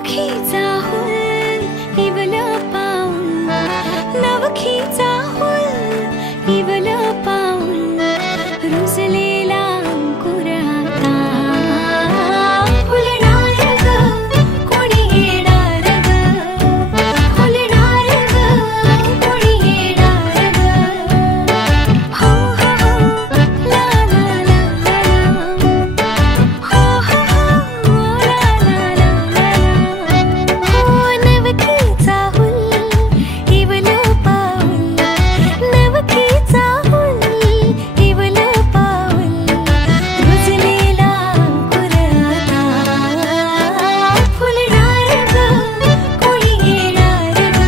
नवखीचा हुल इवल पाऊल, नवखीचा हुल इवल पाऊल, रुजलेला अंकुर आता फुलणार ग, कोणी येणार ग, फुलणार ग, कोणी येणार ग, हो हो हो ला ला ला ला, हो हो हो ला ला ला ला, हो नवखीचा हुल इवल पाऊल, नवखीचा हुल इवल पाऊल, रुजलेला अंकुर आता फुलणार ग, कोणी येणार ग.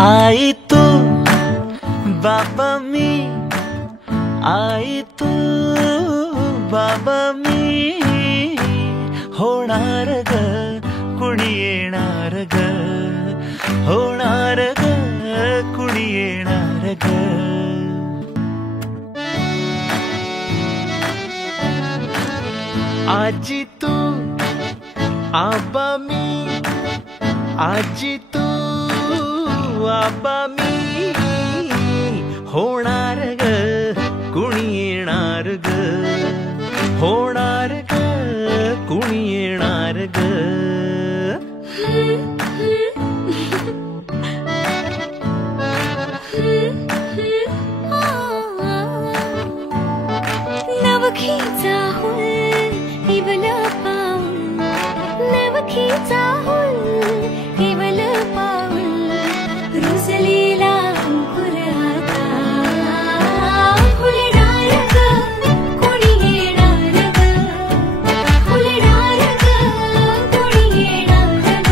आई तू बाबा मी, आई तू बाबा मी, होणार ग, कुणी येणार ग, होणार ग, कुणी येणार ग. आजी तू आबा मी, आजी तू आबा मी, होणार ग, कुणी येणार ग, होणार ग, कुणी येणार ग. नवखीचा हुल इवल पाऊल, नवखीचा हुल इवल पाऊल, रुजलेला अंकुर आता फुलणार ग, कोणी येणार ग, फुलणार ग, कोणी येणार ग.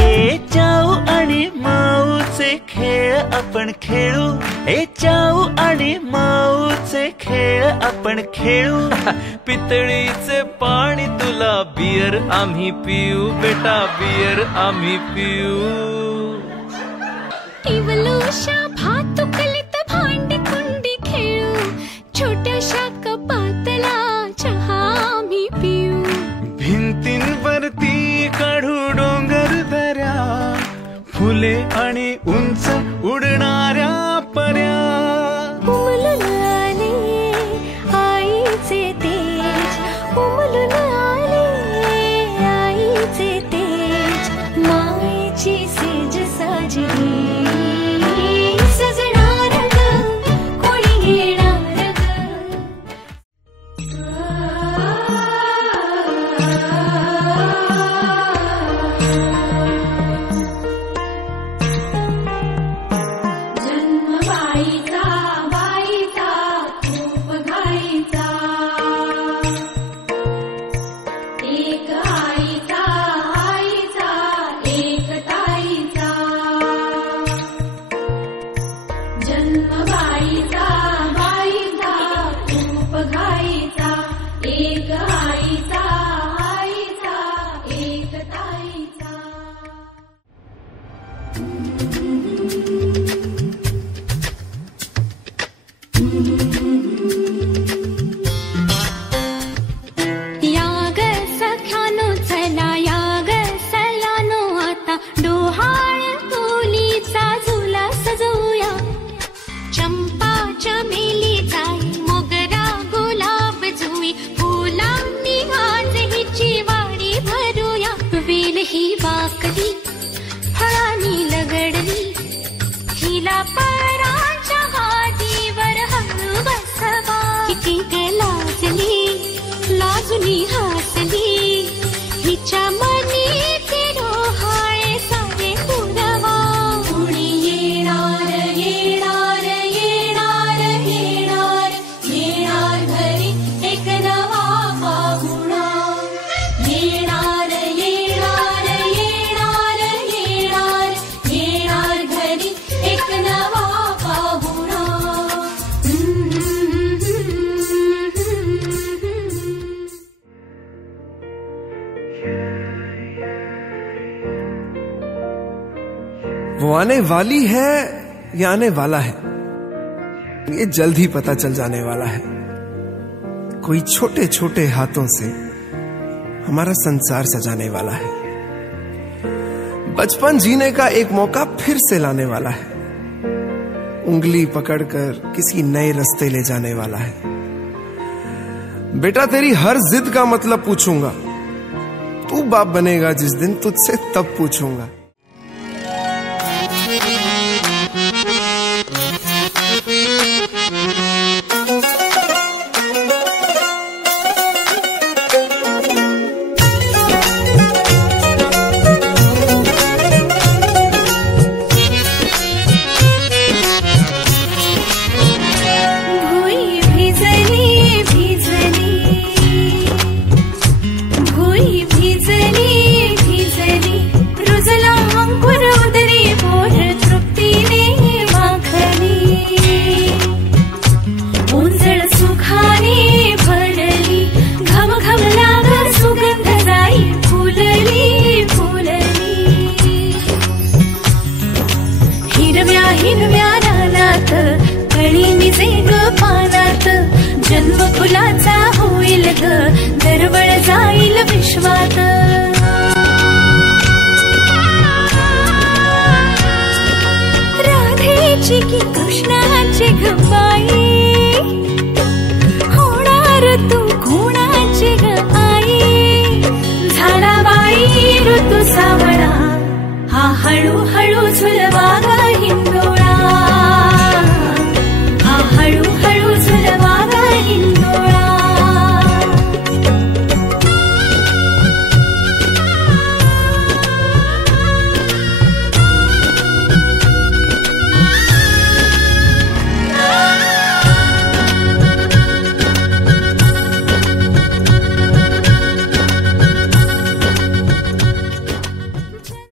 ए चाऊ आणि माऊचे खेळ आपण खेळू, ए चाऊ आणि माऊचे खेळ आपण खेळू. पितळीचे पाणी तुला बियर आम्ही पिऊ, बेटा बियर आम्ही पिऊ. इवलूशा भातुकलीत भांडी कुंडी खेळू, छोट्याशा कपातला चहा आम्ही पिऊ. भिंतींवरती काढू डोंगर दऱ्या, फुले आणि उंच उडणाऱ्या पर्या. उमलून आले आईचे तेज, उमलून आले आईचे तेज, मायेची सेज साजली आने वाली है या आने वाला है, ये जल्द ही पता चल जाने वाला है। कोई छोटे छोटे हाथों से हमारा संसार सजाने वाला है। बचपन जीने का एक मौका फिर से लाने वाला है। उंगली पकड़कर किसी नए रास्ते ले जाने वाला है। बेटा तेरी हर जिद का मतलब पूछूंगा, तू बाप बनेगा जिस दिन तुझसे तब पूछूंगा। हिरव्या रानात कळी निजे ग पानात, जन्म फुलाचा होईल ग, दरवळ जाईल विश्वात। राधेची की कृष्णाची ग बाई,